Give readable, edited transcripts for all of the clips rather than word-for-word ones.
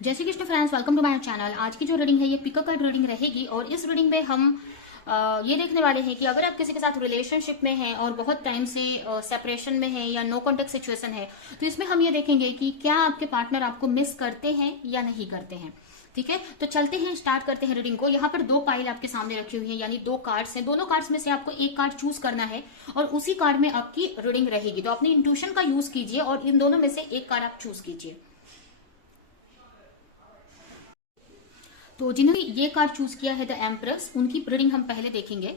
जय Shri Krishna friends, welcome to my channel. आज की जो रीडिंग है ये पिक कार्ड रीडिंग रहेगी और इस रीडिंग में हम ये देखने वाले हैं कि अगर आप किसी के साथ रिलेशनशिप में हैं और बहुत टाइम से सेपरेशन में है या नो कॉन्टेक्ट सिचुएशन है, तो इसमें हम ये देखेंगे कि क्या आपके पार्टनर आपको मिस करते हैं या नहीं करते हैं। ठीक है, तो चलते हैं, स्टार्ट करते हैं रीडिंग को। यहाँ पर दो पाइल आपके सामने रखी हुई है, यानी दो कार्ड्स हैं। दोनों कार्ड्स में से आपको एक कार्ड चूज करना है और उसी कार्ड में आपकी रीडिंग रहेगी। तो अपनी इंट्यूशन का यूज कीजिए और इन दोनों में से एक कार्ड आप चूज कीजिए। तो जिन्होंने ये कार्ड चूज किया है द एम्प्रेस, उनकी रीडिंग हम पहले देखेंगे।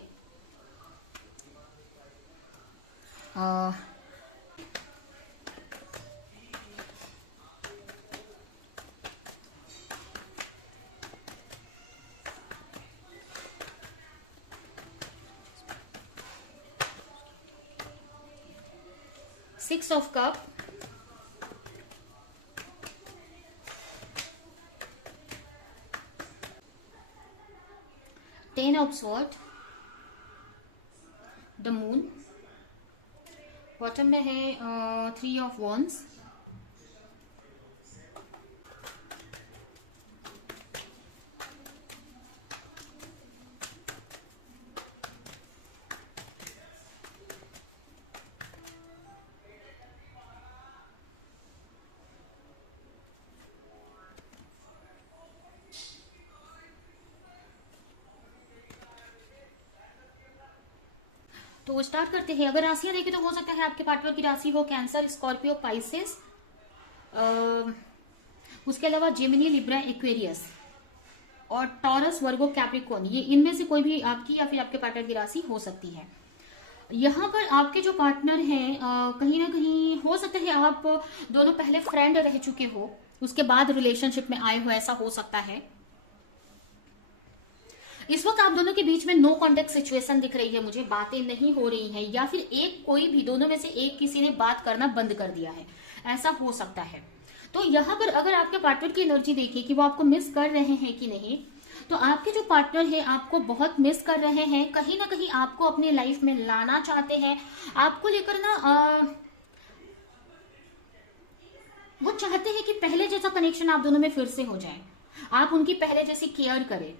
6 of cup, 10 of sword, the moon, bottom में है 3 ऑफ वॉन्ड्स, तो स्टार्ट करते हैं। अगर राशियां देखें तो हो सकता है आपके पार्टनर की राशि हो कैंसर, स्कॉर्पियो, पाइसेस, उसके अलावा जेमिनी, लिब्रा, एक्वेरियस और टॉरस, वर्गो, कैप्रिकॉर्न। ये इनमें से कोई भी आपकी या फिर आपके पार्टनर की राशि हो सकती है। यहाँ पर आपके जो पार्टनर हैं कहीं ना कहीं हो सकता है आप दोनों पहले फ्रेंड रह चुके हो, उसके बाद रिलेशनशिप में आए हो, ऐसा हो सकता है। इस वक्त आप दोनों के बीच में नो कॉन्टेक्ट सिचुएशन दिख रही है मुझे, बातें नहीं हो रही हैं, या फिर एक कोई भी दोनों में से एक किसी ने बात करना बंद कर दिया है, ऐसा हो सकता है। तो यहाँ पर अगर आपके पार्टनर की एनर्जी देखिए कि वो आपको मिस कर रहे हैं कि नहीं, तो आपके जो पार्टनर है आपको बहुत मिस कर रहे हैं, कहीं ना कहीं आपको अपनी लाइफ में लाना चाहते हैं। आपको लेकर ना वो चाहते हैं कि पहले जैसा कनेक्शन आप दोनों में फिर से हो जाए, आप उनकी पहले जैसी केयर करें,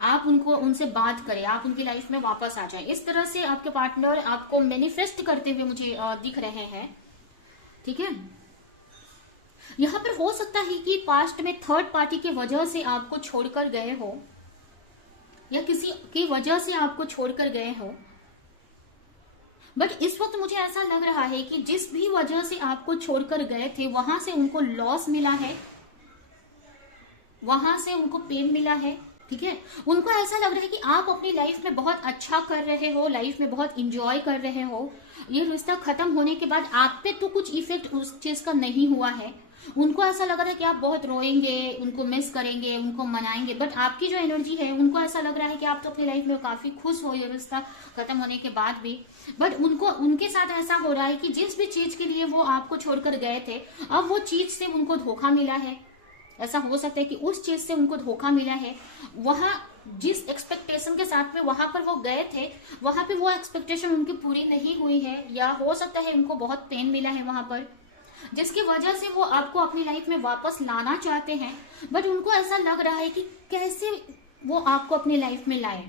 आप उनसे बात करें, आप उनकी लाइफ में वापस आ जाएं। इस तरह से आपके पार्टनर आपको मैनिफेस्ट करते हुए मुझे दिख रहे हैं। ठीक है, यहाँ पर हो सकता है कि पास्ट में थर्ड पार्टी की वजह से आपको छोड़कर गए हो या किसी की वजह से आपको छोड़कर गए हो, बट इस वक्त मुझे ऐसा लग रहा है कि जिस भी वजह से आपको छोड़कर गए थे वहां से उनको लॉस मिला है, वहां से उनको पेन मिला है। ठीक है, उनको ऐसा लग रहा है कि आप अपनी लाइफ में बहुत अच्छा कर रहे हो, लाइफ में बहुत इंजॉय कर रहे हो। ये रिश्ता खत्म होने के बाद आप पे तो कुछ इफेक्ट उस चीज का नहीं हुआ है। उनको ऐसा लग रहा है कि आप बहुत रोएंगे, उनको मिस करेंगे, उनको मनाएंगे, बट आपकी जो एनर्जी है उनको ऐसा लग रहा है कि आप तो अपनी लाइफ में काफी खुश हो ये रिश्ता खत्म होने के बाद भी। बट उनको उनके साथ ऐसा हो रहा है कि जिस भी चीज के लिए वो आपको छोड़कर गए थे, अब वो चीज से उनको धोखा मिला है। ऐसा हो सकता है कि उस चीज से उनको धोखा मिला है। वहां जिस एक्सपेक्टेशन के साथ में वहां पर वो गए थे, वहां पे वो एक्सपेक्टेशन उनकी पूरी नहीं हुई है, या हो सकता है उनको बहुत पेन मिला है वहां पर, जिसकी वजह से वो आपको अपनी लाइफ में वापस लाना चाहते हैं। बट उनको ऐसा लग रहा है कि कैसे वो आपको अपनी लाइफ में लाए,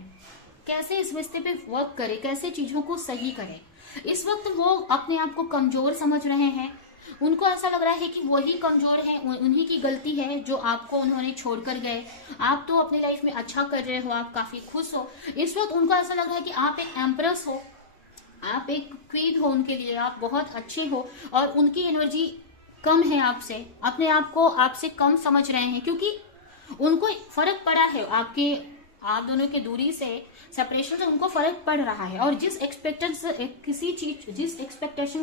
कैसे इस रिश्ते पे वर्क करे, कैसे चीजों को सही करे। इस वक्त वो अपने आप को कमजोर समझ रहे हैं। उनको ऐसा लग रहा है कि वही कमजोर है, उन्हीं की गलती है जो आपको उन्होंने छोड़कर गए। आप तो अपनी लाइफ में अच्छा कर रहे हो, आप काफी खुश हो। इस वक्त उनको ऐसा लग रहा है कि आप एक एम्प्रेस हो, आप एक क्वीन हो उनके लिए, आप बहुत अच्छी हो और उनकी एनर्जी कम है आपसे, अपने आप को आपसे कम समझ रहे हैं, क्योंकि उनको फर्क पड़ा है आपके, आप दोनों की दूरी से, सेपरेशन से उनको फर्क पड़ रहा है। और जिस एक्सपेक्टेशन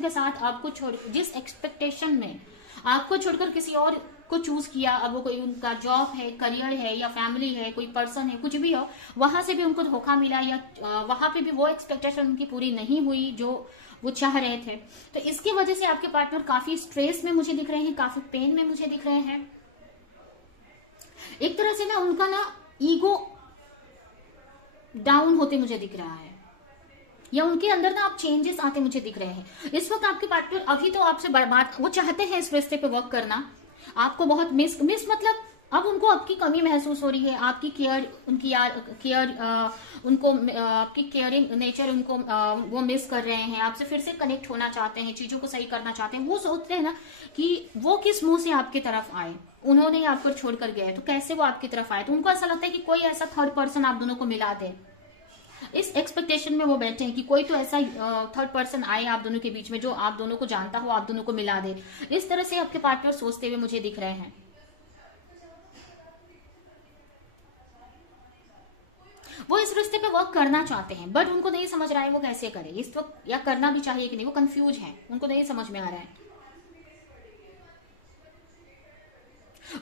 के साथ आपको जिस एक्सपेक्टेशन में आपको छोड़कर किसी और को चूज किया, अब वो कोई उनका जॉब है, करियर है या फैमिली है, कोई पर्सन है, कुछ भी हो, वहां से भी उनको धोखा मिला या वहां पे भी वो एक्सपेक्टेशन उनकी पूरी नहीं हुई जो वो चाह रहे थे। तो इसकी वजह से आपके पार्टनर काफी स्ट्रेस में मुझे दिख रहे हैं, काफी पेन में मुझे दिख रहे हैं। एक तरह से ना उनका ना ईगो डाउन होते मुझे दिख रहा है, या उनके अंदर ना आप चेंजेस आते मुझे दिख रहे हैं। इस वक्त आपके पार्टनर अभी तो आपसे बात, वो चाहते हैं इस रिश्ते पे वर्क करना, आपको बहुत मिस मतलब अब उनको आपकी कमी महसूस हो रही है, आपकी केयर, उनकी केयर, उनको आपकी केयरिंग नेचर, उनको वो मिस कर रहे हैं, आपसे फिर से कनेक्ट होना चाहते हैं, चीजों को सही करना चाहते हैं। वो सोचते हैं ना कि वो किस मुंह से आपकी तरफ आए, उन्होंने ही आपको छोड़कर गए तो कैसे वो आपकी तरफ आए। तो उनको ऐसा लगता है कि कोई ऐसा थर्ड पर्सन आप दोनों को मिला दे, इस एक्सपेक्टेशन में वो बैठे हैं कि कोई तो ऐसा थर्ड पर्सन आए आप दोनों के बीच में जो आप दोनों को जानता हो, आप दोनों को मिला दे। इस तरह से आपके पार्टनर सोचते हुए मुझे दिख रहे हैं। वो इस रिश्ते पे वर्क करना चाहते हैं, बट उनको नहीं समझ रहा है वो कैसे करे इस वक्त, या करना भी चाहिए कि नहीं, वो कंफ्यूज है, उनको नहीं समझ में आ रहा है।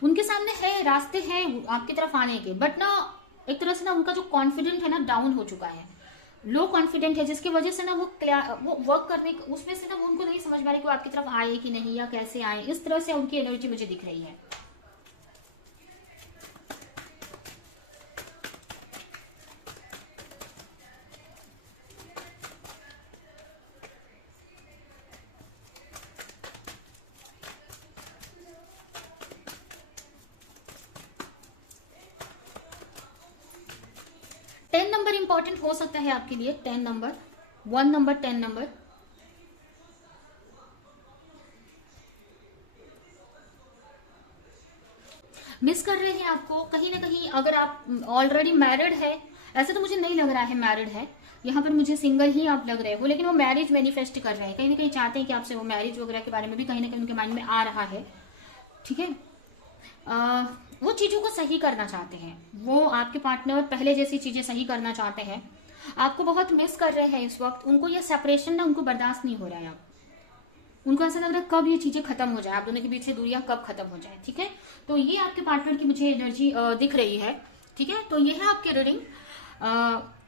उनके सामने है, रास्ते हैं आपकी तरफ आने के, बट ना एक तरह से ना उनका जो कॉन्फिडेंट है ना डाउन हो चुका है, लो कॉन्फिडेंट है, जिसकी वजह से ना वो वर्क करने उसमें से ना वो उनको नहीं समझ में आ रहा कि वो आपकी तरफ आए कि नहीं, या कैसे आए। इस तरह से उनकी एनर्जी मुझे दिख रही है। टेन नंबर इंपॉर्टेंट हो सकता है आपके लिए, 10 नंबर, 1 नंबर, 10 नंबर। मिस कर रहे हैं आपको कहीं ना कहीं। अगर आप ऑलरेडी मैरिड है, ऐसे तो मुझे नहीं लग रहा है मैरिड है, यहाँ पर मुझे सिंगल ही आप लग रहे हो, लेकिन वो मैरिज मैनिफेस्ट कर रहे हैं, कहीं ना कहीं चाहते हैं कि आपसे वो मैरिज वगैरह के बारे में भी कहीं ना कहीं उनके माइंड में आ रहा है। ठीक है, वो चीजों को सही करना चाहते हैं, वो आपके पार्टनर पहले जैसी चीजें सही करना चाहते हैं, आपको बहुत मिस कर रहे हैं इस वक्त। उनको ये सेपरेशन ना उनको बर्दाश्त नहीं हो रहा है अब, उनको ऐसा लग रहा है कब ये चीजें खत्म हो जाए, आप दोनों के बीच से दूरियां कब खत्म हो जाए। ठीक है, तो ये आपके पार्टनर की मुझे एनर्जी दिख रही है। ठीक है, तो ये है आपकी रीडिंग।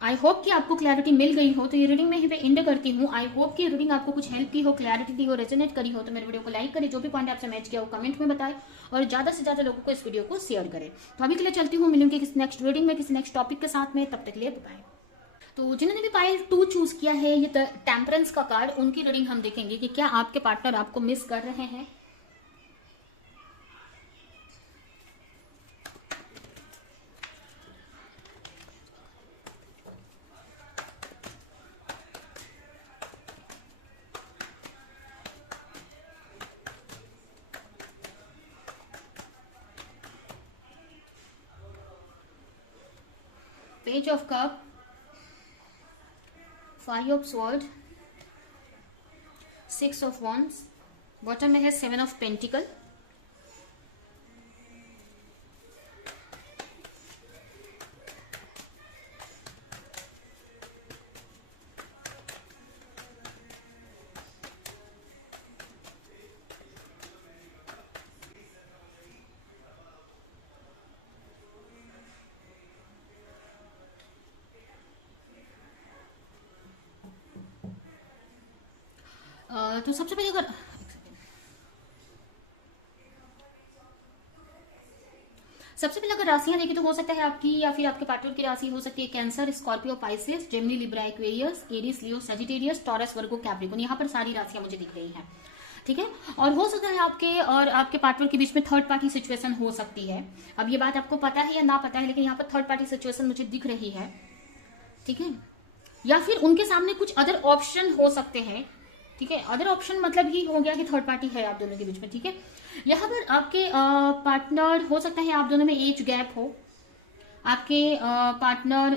आई होप कि आपको क्लैरिटी मिल गई हो। तो ये रीडिंग मैं यहीं पे एंड करती हूँ। आई होप कि रीडिंग आपको कुछ हेल्प की हो, क्लैरिटी दी हो, रेजोनेट करी हो। तो मेरे वीडियो को लाइक करें, जो भी पॉइंट आपसे मैच किया हो कमेंट में बताएं, और ज्यादा से ज्यादा लोगों को इस वीडियो को शेयर करें। तो अभी के लिए चलती हूँ, मिलूंगी किसी नेक्स्ट रीडिंग में किसी नेक्स्ट टॉपिक के साथ में, तब तक के लिए बाय। तो जिन्होंने भी पाइल 2 चूज किया है, ये टेम्परेंस का कार्ड, उनकी रीडिंग हम देखेंगे कि क्या आपके पार्टनर आपको मिस कर रहे हैं। Page of cup, 5 of sword, 6 of wands, bottom में है 7 ऑफ पेंटिकल, तो सबसे पहले अगर राशियां देखी तो हो सकता है आपकी या फिर आपके पार्टनर की राशि हो सकती है Cancer, Scorpio, Pisces, Gemini, Libra, Aquarius, Aries, Leo, Sagittarius, Taurus, Virgo, Capricorn. यहाँ पर सारी राशियां मुझे दिख रही हैं। ठीक है, और हो सकता है आपके और आपके पार्टनर के बीच में थर्ड पार्टी सिचुएशन हो सकती है। अब ये बात आपको पता है या ना पता है, लेकिन यहाँ पर थर्ड पार्टी सिचुएशन मुझे दिख रही है। ठीक है, या फिर उनके सामने कुछ अदर ऑप्शन हो सकते हैं। ठीक है, अदर ऑप्शन मतलब ही हो गया कि थर्ड पार्टी है आप दोनों के बीच में। ठीक है, यहाँ पर आपके पार्टनर हो सकता है आप दोनों में एज गैप हो, आपके पार्टनर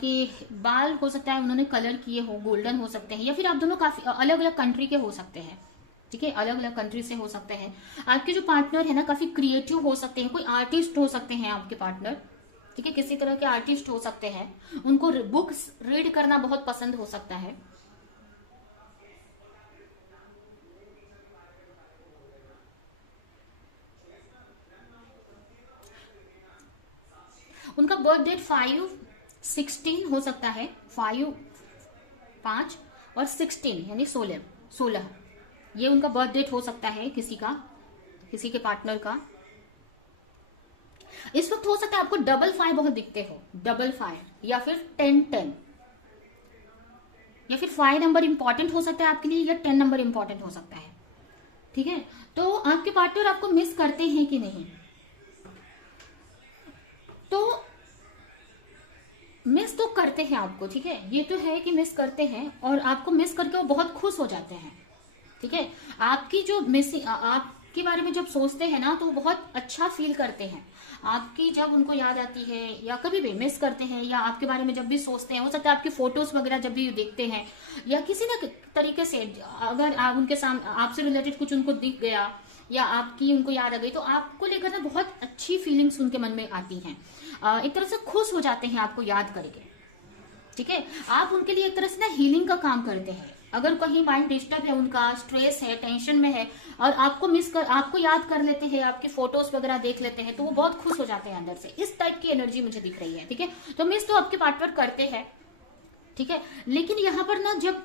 के बाल हो सकता है उन्होंने कलर किए हो, गोल्डन हो सकते हैं, या फिर आप दोनों काफी अलग अलग कंट्री के हो सकते हैं। ठीक है, अलग अलग कंट्री से हो सकते हैं। आपके जो पार्टनर है ना काफी क्रिएटिव हो सकते हैं, कोई आर्टिस्ट हो सकते हैं आपके पार्टनर। ठीक है, किसी तरह के आर्टिस्ट हो सकते हैं, उनको बुक्स रीड करना बहुत पसंद हो सकता है। उनका बर्थ डेट 5/16 हो सकता है, 5 और 16 यानी 16 ये उनका बर्थ डेट हो सकता है किसी का, किसी के पार्टनर का। इस वक्त हो सकता है आपको 5 बहुत दिखते हो, 5 या फिर 10 या फिर 5 नंबर इंपॉर्टेंट हो सकता है आपके लिए, या 10 नंबर इंपॉर्टेंट हो सकता है। ठीक है, तो आपके पार्टनर आपको मिस करते हैं कि नहीं, वो करते हैं आपको, ठीक है, ये तो है कि मिस करते हैं और आपको मिस करके वो बहुत खुश हो जाते हैं, ठीक है। आपकी जो मिसिंग, आपके बारे में जब सोचते हैं ना तो वो बहुत अच्छा फील करते हैं। आपकी जब उनको याद आती है या कभी भी मिस करते हैं या आपके बारे में जब भी सोचते हैं, हो सकता है आपकी फोटोज वगैरह जब भी देखते हैं या किसी ना तरीके से अगर आप उनके सामने आपसे रिलेटेड कुछ उनको दिख गया या आपकी उनको याद आ गई तो आपको लेकर ना बहुत अच्छी फीलिंग्स उनके मन में आती हैं। एक तरह से खुश हो जाते हैं आपको याद करके, ठीक है। आप उनके लिए एक तरह से ना हीलिंग का काम करते हैं। अगर कहीं माइंड डिस्टर्ब है, उनका स्ट्रेस है, टेंशन में है और आपको याद कर लेते हैं, आपकी फोटोज वगैरह देख लेते हैं तो वो बहुत खुश हो जाते हैं अंदर से। इस टाइप की एनर्जी मुझे दिख रही है, ठीक है। तो मिस तो आपके पार्टनर करते हैं, ठीक है, लेकिन यहाँ पर ना जब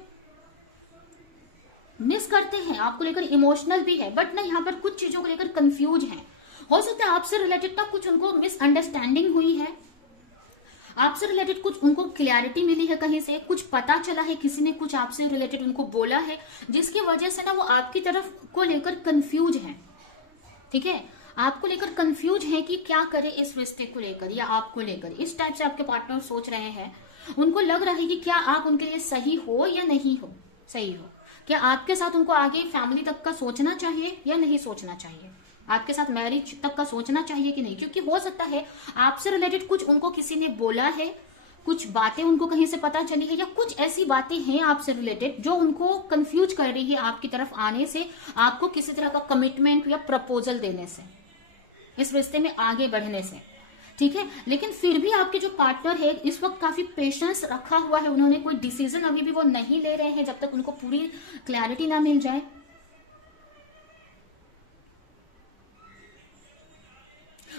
मिस करते हैं आपको लेकर इमोशनल भी है, बट ना यहाँ पर कुछ चीजों को लेकर कंफ्यूज है। हो सकता है आपसे रिलेटेड ना कुछ उनको मिसअंडरस्टैंडिंग हुई है, आपसे रिलेटेड कुछ उनको क्लैरिटी मिली है, कहीं से कुछ पता चला है, किसी ने कुछ आपसे रिलेटेड उनको बोला है जिसकी वजह से ना वो आपकी तरफ को लेकर कंफ्यूज है, ठीक है। आपको लेकर कंफ्यूज है कि क्या करे इस रिश्ते को लेकर या आपको लेकर। इस टाइप से आपके पार्टनर सोच रहे हैं। उनको लग रहा है कि क्या आप उनके लिए सही हो या नहीं हो, सही हो, क्या आपके साथ उनको आगे फैमिली तक का सोचना चाहिए या नहीं सोचना चाहिए, आपके साथ मैरिज तक का सोचना चाहिए कि नहीं। क्योंकि हो सकता है आपसे रिलेटेड कुछ उनको किसी ने बोला है, कुछ बातें उनको कहीं से पता चली है या कुछ ऐसी बातें हैं आपसे रिलेटेड जो उनको कंफ्यूज कर रही है आपकी तरफ आने से, आपको किसी तरह का कमिटमेंट या प्रपोजल देने से, इस रिश्ते में आगे बढ़ने से, ठीक है। लेकिन फिर भी आपके जो पार्टनर है इस वक्त काफी पेशेंस रखा हुआ है, उन्होंने कोई डिसीजन अभी भी वो नहीं ले रहे हैं जब तक उनको पूरी क्लैरिटी ना मिल जाए।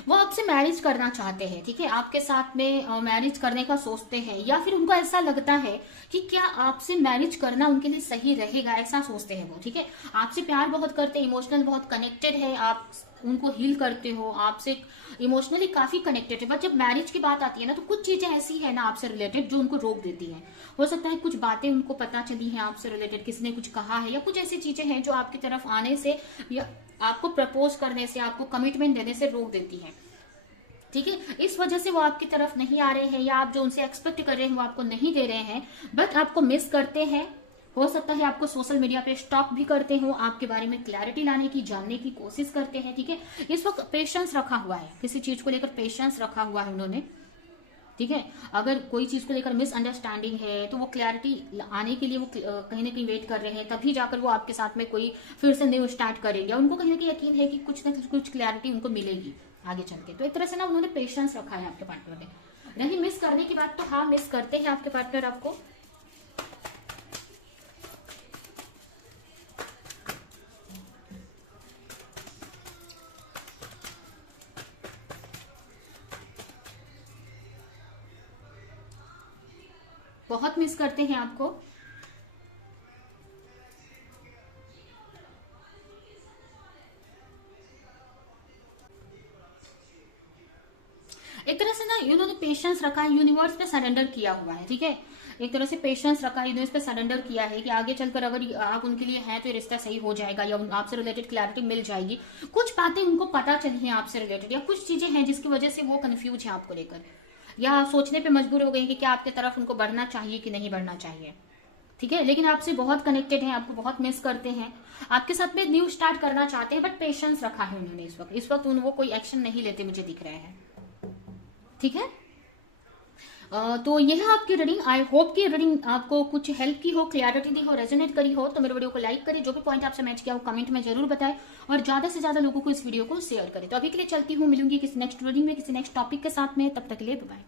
वो आपसे मैरिज करना चाहते हैं, ठीक है, आपके साथ में मैरिज करने का सोचते हैं या फिर उनको ऐसा लगता है कि क्या आपसे मैरिज करना उनके लिए सही रहेगा, ऐसा सोचते हैं वो, ठीक है। आपसे प्यार बहुत करते हैं, इमोशनल बहुत कनेक्टेड है, आप उनको हील करते हो, आपसे इमोशनली काफी कनेक्टेड है। बट जब मैरिज की बात आती है ना तो कुछ चीजें ऐसी है ना आपसे रिलेटेड जो उनको रोक देती हैं। हो सकता है कुछ बातें उनको पता चली हैं आपसे रिलेटेड, किसी ने कुछ कहा है या कुछ ऐसी चीजें हैं जो आपकी तरफ आने से या आपको प्रपोज करने से, आपको कमिटमेंट देने से रोक देती है, ठीक है। इस वजह से वो आपकी तरफ नहीं आ रहे हैं या आप जो उनसे एक्सपेक्ट कर रहे हैं वो आपको नहीं दे रहे हैं, बट आपको मिस करते हैं। हो सकता है आपको सोशल मीडिया पे स्टॉक भी करते हो, आपके बारे में क्लैरिटी लाने की, जानने की कोशिश करते हैं, ठीक है। इस वक्त पेशेंस रखा हुआ है, किसी चीज को लेकर पेशेंस रखा हुआ है उन्होंने, ठीक है। अगर कोई चीज को लेकर मिसअंडरस्टैंडिंग है तो वो क्लैरिटी आने के लिए वो कहीं ना कहीं वेट कर रहे हैं, तभी जाकर वो आपके साथ में कोई फिर से न्यू स्टार्ट करेंगे। उनको कहीं ना कहीं यकीन है कि कुछ ना कुछ क्लैरिटी उनको मिलेगी आगे चल के। तो एक तरह से ना उन्होंने पेशेंस रखा है आपके पार्टनर ने। नहीं मिस करने की बात तो हाँ, मिस करते हैं आपके पार्टनर आपको। बहुत मिस करते हैं आपको। एक तरह से ना इन्होंने पेशेंस रखा है, यूनिवर्स पे सरेंडर किया हुआ है, ठीक है। एक तरह से पेशेंस रखा है, यूनिवर्स पे सरेंडर किया है कि आगे चलकर अगर आप उनके लिए हैं तो ये रिश्ता सही हो जाएगा या आपसे रिलेटेड क्लैरिटी मिल जाएगी। कुछ बातें उनको पता चली हैं आपसे रिलेटेड या कुछ चीजें हैं जिसकी वजह से वो कंफ्यूज है आपको लेकर या सोचने पे मजबूर हो गए कि क्या आपकी तरफ उनको बढ़ना चाहिए कि नहीं बढ़ना चाहिए, ठीक है। लेकिन आपसे बहुत कनेक्टेड हैं, आपको बहुत मिस करते हैं, आपके साथ में न्यू स्टार्ट करना चाहते हैं, बट पेशेंस रखा है उन्होंने। इस वक्त वो कोई एक्शन नहीं लेते मुझे दिख रहे हैं, ठीक है। तो यह है आपकी रीडिंग। आई होप कि रीडिंग आपको कुछ हेल्प की हो, क्लैरिटी दी हो, रेजोनेट करी हो। तो मेरे वीडियो को लाइक करिए, जो भी पॉइंट आपसे मैच किया हो कमेंट में जरूर बताएं और ज्यादा से ज्यादा लोगों को इस वीडियो को शेयर करें। तो अभी के लिए चलती हूँ, मिलूंगी किसी नेक्स्ट रीडिंग में किसी नेक्स्ट टॉपिक के साथ में, तब तक के लिए बाय।